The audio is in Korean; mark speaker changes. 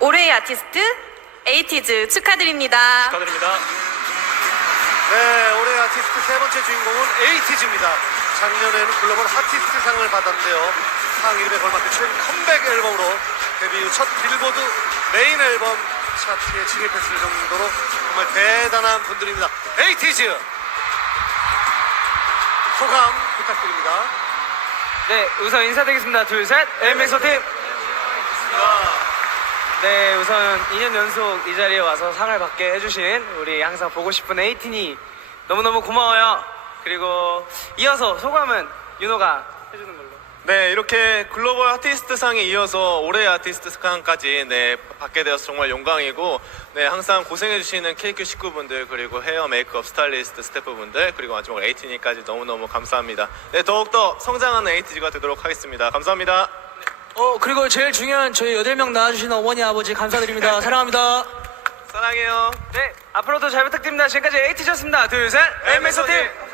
Speaker 1: 올해의 아티스트 에이티즈 축하드립니다.
Speaker 2: 축하드립니다.
Speaker 3: 네, 올해 아티스트 세 번째 주인공은 에이티즈입니다. 작년에는 글로벌 아티스트 상을 받았는데요. 상 이름에 걸맞게 최근 컴백 앨범으로 데뷔 후 첫 빌보드 메인 앨범 차트에 진입했을 정도로 정말 대단한 분들입니다. 에이티즈 소감 부탁드립니다.
Speaker 4: 네, 우선 인사드리겠습니다. 둘, 셋. 엠엑소팀. 네, 우선 2년 연속 이 자리에 와서 상을 받게 해주신 우리 항상 보고 싶은 에이틴이 너무너무 고마워요. 그리고 이어서 소감은 윤호가 해주는 걸로.
Speaker 2: 네, 이렇게 글로벌 아티스트 상에 이어서 올해의 아티스트 상까지 받게 되어서 정말 영광이고, 항상 고생해주시는 KQ 식구분들, 그리고 헤어, 메이크업, 스타일리스트 스태프분들, 그리고 마지막 에이티니까지 너무너무 감사합니다. 네, 더욱더 성장하는 에이티즈가 되도록 하겠습니다. 감사합니다.
Speaker 5: 그리고 제일 중요한 저희 8명 낳아주신 어머니 아버지 감사드립니다. 사랑합니다.
Speaker 2: 사랑해요.
Speaker 4: 네, 앞으로도 잘 부탁드립니다. 지금까지 에이티즈였습니다. 둘, 셋. 엠엑소팀.